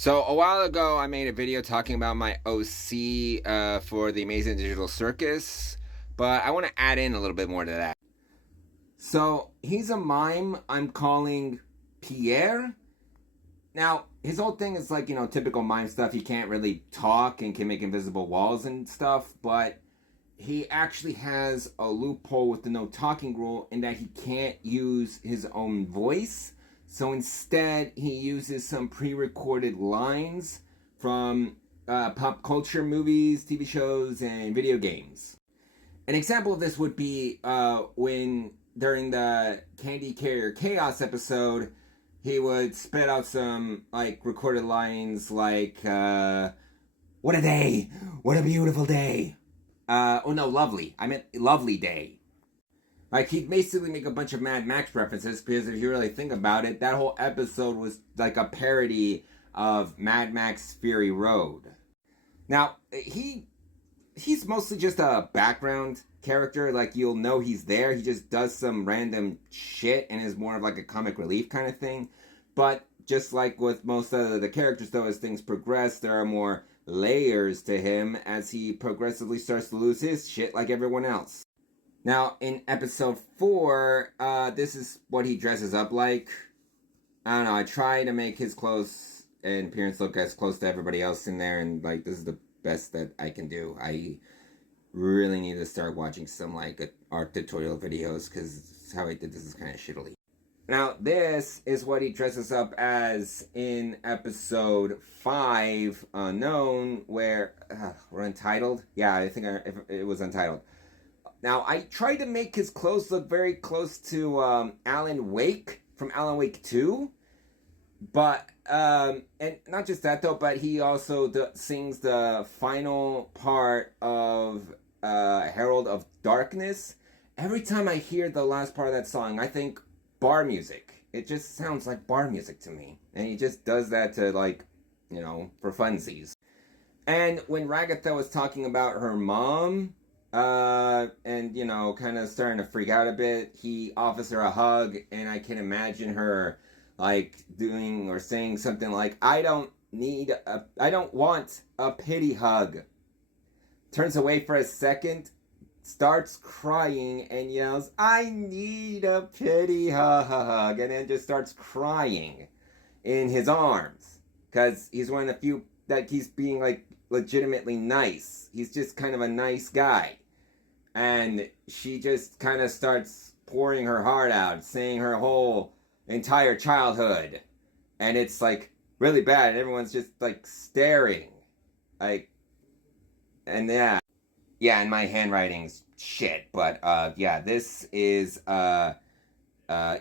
So a while ago, I made a video talking about my OC for the Amazing Digital Circus, but I want to add in a little bit more to that. So he's a mime I'm calling Pierre. Now, his whole thing is like, typical mime stuff. He can't really talk and can make invisible walls and stuff, but he actually has a loophole with the no talking rule in that he can't use his own voice. So instead, he uses some pre-recorded lines from pop culture movies, TV shows, and video games. An example of this would be when, during the Candy Carrier Chaos episode, he would spit out some, recorded lines like, what a day! What a beautiful day! Lovely. I meant lovely day. He'd basically make a bunch of Mad Max references, because if you really think about it, that whole episode was like a parody of Mad Max Fury Road. Now, he's mostly just a background character. You'll know he's there. He just does some random shit and is more of like a comic relief kind of thing. But just like with most of the characters, though, as things progress, there are more layers to him as he progressively starts to lose his shit like everyone else. Now, in episode 4, this is what he dresses up like. I don't know, I try to make his clothes and appearance look as close to everybody else in there, and, this is the best that I can do. I really need to start watching some, art tutorial videos, because how I did this is kind of shittily. Now, this is what he dresses up as in episode 5, Unknown, where, we're Untitled? Yeah, I think it was Untitled. Now, I tried to make his clothes look very close to Alan Wake from Alan Wake 2. But, and not just that though, but he also sings the final part of Herald of Darkness. Every time I hear the last part of that song, I think bar music. It just sounds like bar music to me. And he just does that to, for funsies. And when Ragatha was talking about her mom, and, kind of starting to freak out a bit, he offers her a hug, and I can imagine her, doing or saying something like, I don't want a pity hug. Turns away for a second, starts crying, and yells, I need a pity hug, and then just starts crying in his arms, because he's one of the few that he's being, legitimately nice. He's just kind of a nice guy. And she just kind of starts pouring her heart out, saying her whole entire childhood. And it's, really bad. And everyone's just, staring. And yeah. Yeah, and my handwriting's shit. But, this is,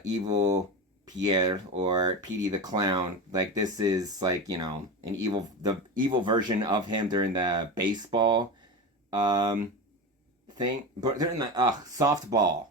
Evil Pierre, or Petey the Clown. This is, the evil version of him during the baseball, thing, but during the softball.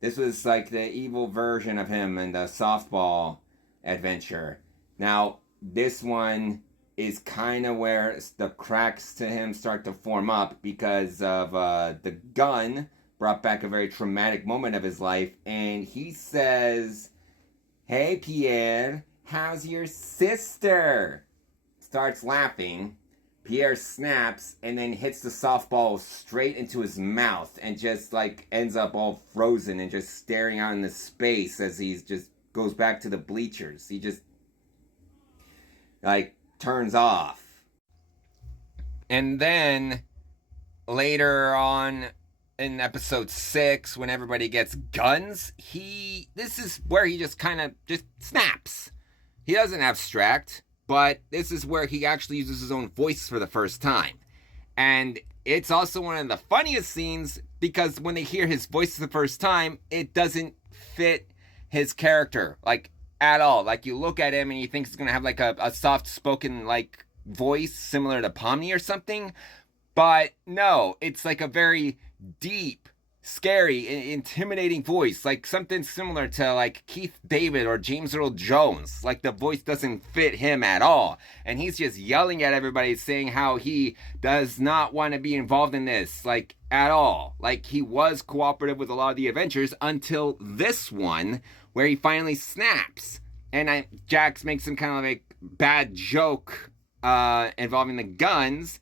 This was the evil version of him in the softball adventure. Now, this one is kind of where the cracks to him start to form up, because of the gun brought back a very traumatic moment of his life, and he says, Hey Pierre, how's your sister? Starts laughing. Pierre snaps and then hits the softball straight into his mouth and just ends up all frozen and just staring out into space as he just goes back to the bleachers. He just turns off. And then later on in episode 6, when everybody gets guns, this is where he just kind of just snaps. He doesn't abstract. But this is where he actually uses his own voice for the first time. And it's also one of the funniest scenes, because when they hear his voice for the first time, it doesn't fit his character, at all. You look at him and you think he's going to have, a soft-spoken, voice similar to Pomni or something. But no, it's, a very deep, scary, intimidating voice, something similar to Keith David or James Earl Jones. The voice doesn't fit him at all, and he's just yelling at everybody, saying how he does not want to be involved in this at all. He was cooperative with a lot of the adventures until this one, where he finally snaps. And Jax makes him kind of bad joke involving the guns,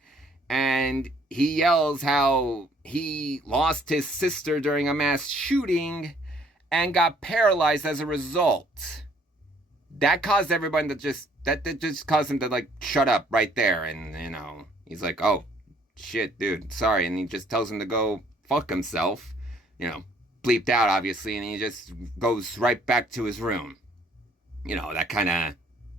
and he yells how he lost his sister during a mass shooting and got paralyzed as a result. That caused everyone to that just caused him to like shut up right there, and he's like, oh shit, dude, sorry, and he just tells him to go fuck himself, bleeped out obviously, and he just goes right back to his room. That kind of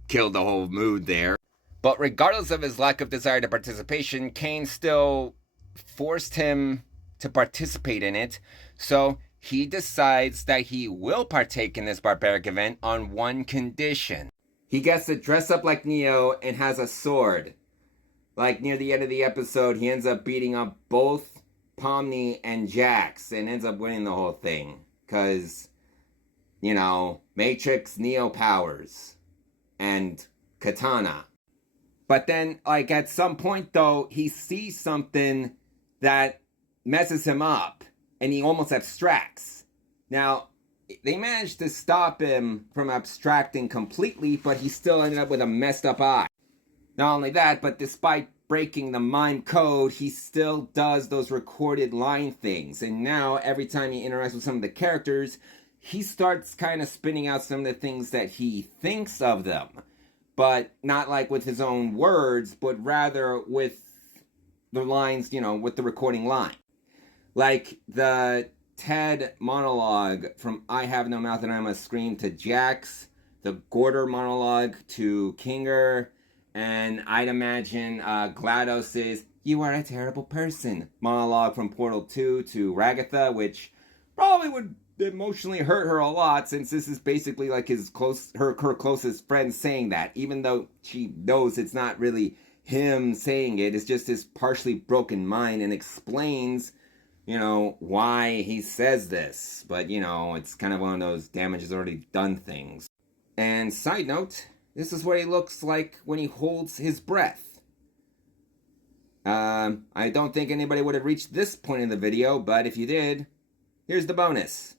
killed the whole mood there. But regardless of his lack of desire to participation, Kane still forced him to participate in it. So he decides that he will partake in this barbaric event on one condition. He gets to dress up like Neo and has a sword. Like near the end of the episode, he ends up beating up both Pomni and Jax and ends up winning the whole thing. Because, Matrix Neo powers and katana. But then, like, at some point, though, he sees something that messes him up, and he almost abstracts. Now, they managed to stop him from abstracting completely, but he still ended up with a messed up eye. Not only that, but despite breaking the mime code, he still does those recorded line things. And now, every time he interacts with some of the characters, he starts kind of spinning out some of the things that he thinks of them. But not like with his own words, but rather with the lines, with the recording line. Like the Ted monologue from I Have No Mouth and I Must Scream to Jax, the Gorder monologue to Kinger, and I'd imagine GLaDOS's You Are a Terrible Person monologue from Portal 2 to Ragatha, which probably would emotionally hurt her a lot, since this is basically like her closest friend saying that, even though she knows it's not really him saying it, it's just his partially broken mind, and explains why he says this. But it's kind of one of those damage is already done things. And side note, this is what he looks like when he holds his breath. I don't think anybody would have reached this point in the video, but if you did, here's the bonus.